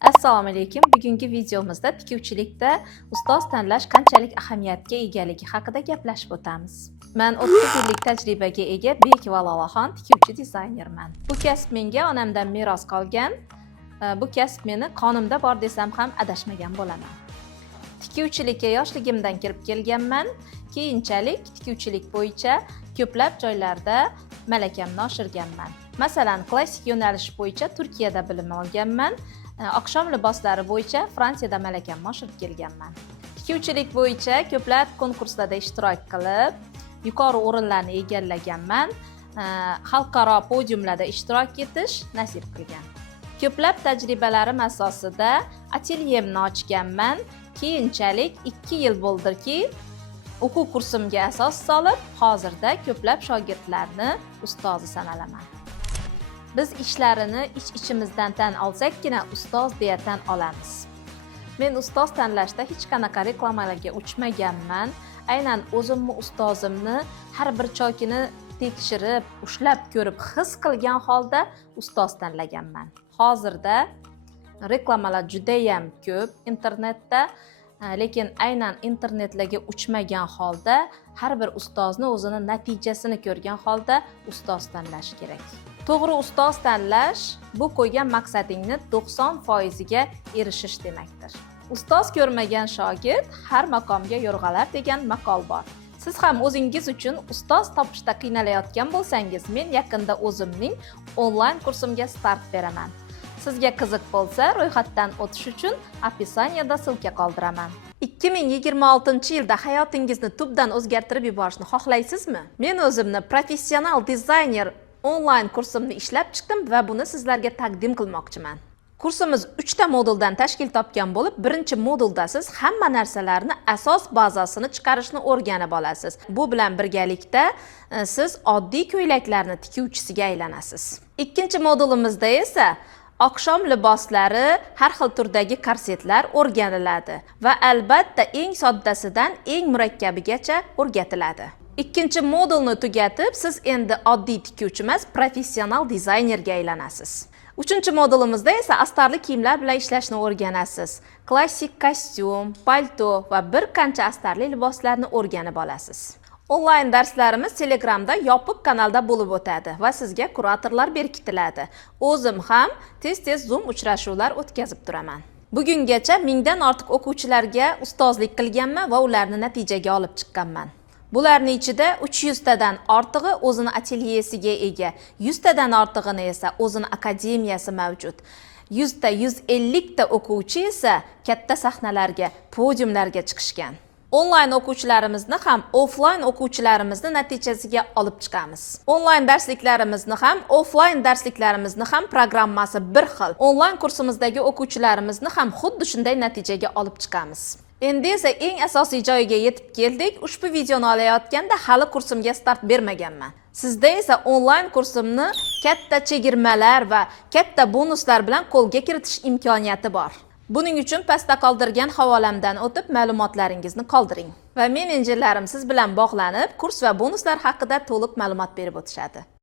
Assalomu alaykum. Bugungi videomizda tikuvchilikda ustoz tanlash qanchalik ahamiyatga egaligi haqida gaplashib o'tamiz. Men 30 yillik tajribaga ega Bek va Lolaxon tikuvchi dizaynerman. Bu kasb menga onamdan meros qolgan. Bu kasb meni qonimda bor desam ham adashmagan bo'laman. Tikuvchilikka yoshligimdan kirib kelganman. Keyinchalik tikuvchilik bo'yicha ko'plab joylarda malakamni oshirganman. Masalan, klassik yo'nalish bo'yicha Turkiyada bilim olganman. Oqshom liboslari bo'yicha Fransiyada malakamni oshirib kelganman. Tikuvchilik bo'yicha ko'plab konkurslarda ishtirok qilib, yuqori o'rinlarni egallaganman. Xalqaro podiumlarda ishtirok etish nasib qilgan. Ko'plab tajribalarim asosida atelyemni ochganman. Keyinchalik 2 yil bo'ldirki, o'quv kursimga asos solib, hozirda ko'plab shogirdlarni ustozi sanalaman. Biz ishlarini ich-ichimizdan tan olsakkina ustoz deya tan olamiz. Men ustoz tanlashda hech qanaqa reklamalarga uchmaganman. Aynan o'zimni ustozimni har bir chokini tekshirib, ushlab ko'rib, his qilgan holda ustoz tanlaganman. Hozirda reklamalar juda ham ko'p internetda, lekin aynan internetlarga uchmagan holda har bir ustozni o'zini natijasini ko'rgan holda ustoz tanlash kerak. To'g'ri ustoz tanlash bu qo'ygan maqsadingni 90% ga erishish demakdir. Ustoz ko'rmagan shogird har maqomga yo'rg'alar degan maqol bor. Siz ham o'zingiz uchun ustoz topishda qiynalayotgan bo'lsangiz, men yaqinda o'zimning onlayn kursimga start beraman. Sizga qiziq bo'lsa, ro'yxatdan o'tish uchun opisaniyada silka qoldiraman. 2026-yilda hayotingizni tubdan o'zgartirib yuborishni xohlaysizmi? Men o'zimni professional dizayner onlayn kursimni ishlab chiqdim va buni sizlarga taqdim qilmoqchiman. Kursimiz 3 ta moduldan tashkil topgan bo'lib, birinchi modulda siz hamma narsalarni asos bazasini chiqarishni o'rganib olasiz. Bu bilan birgalikda siz oddiy ko'ylaklarni tikuvchisiga aylanasiz. Ikkinchi modulimizda esa oqshom liboslari, har xil turdagi korsetlar o'rganiladi va albatta eng soddasidan eng murakkabigacha o'rgatiladi. Ikkinchi modulni tugatib, siz endi oddiy tikuvchi emas, professional dizaynerga aylanasiz. Uchinchi modulimizda esa astarli kiyimlar bilan ishlashni o'rganasiz. Klassik kostyum, palto va bir qancha astarli liboslarni o'rganib olasiz. Onlayn darslarimiz Telegramda yopiq kanalda bo'lib o'tadi va sizga kuratorlar berkitiladi. O'zim ham tez-tez Zoom uchrashuvlar o'tkazib turaman. Bugungacha 1000 dan ortiq o'quvchilarga ustozlik qilganman va ularni natijaga olib chiqqanman. Bularning ichida 300 tadan ortig'i o'zini atelyesiga ega, 100 tadan ortig'ini esa o'zini akademiyasi mavjud. 100 ta, 150 ta o'quvchi esa katta sahnalarga, podiumlarga chiqishgan. Onlayn o'quvchilarimizni ham offlayn o'quvchilarimizni natijasiga olib chiqamiz. Onlayn darsliklarimizni ham, offlayn darsliklarimizni ham programmasi bir xil. Onlayn kursimizdagi o'quvchilarimizni ham xuddi shunday natijaga olib chiqamiz. Endi esa eng asosiy joyiga yetib keldik. Ushbu videoni olayotganda hali kursimga start bermaganman. Sizda esa onlayn kursimni katta chegirmalar va katta bonuslar bilan qo'lga kiritish imkoniyati bor. Buning uchun pastda qoldirgan havolamdan o'tib ma'lumotlaringizni qoldiring va menejerlarim siz bilan bog'lanib, kurs va bonuslar haqida to'liq ma'lumot berib o'tishadi.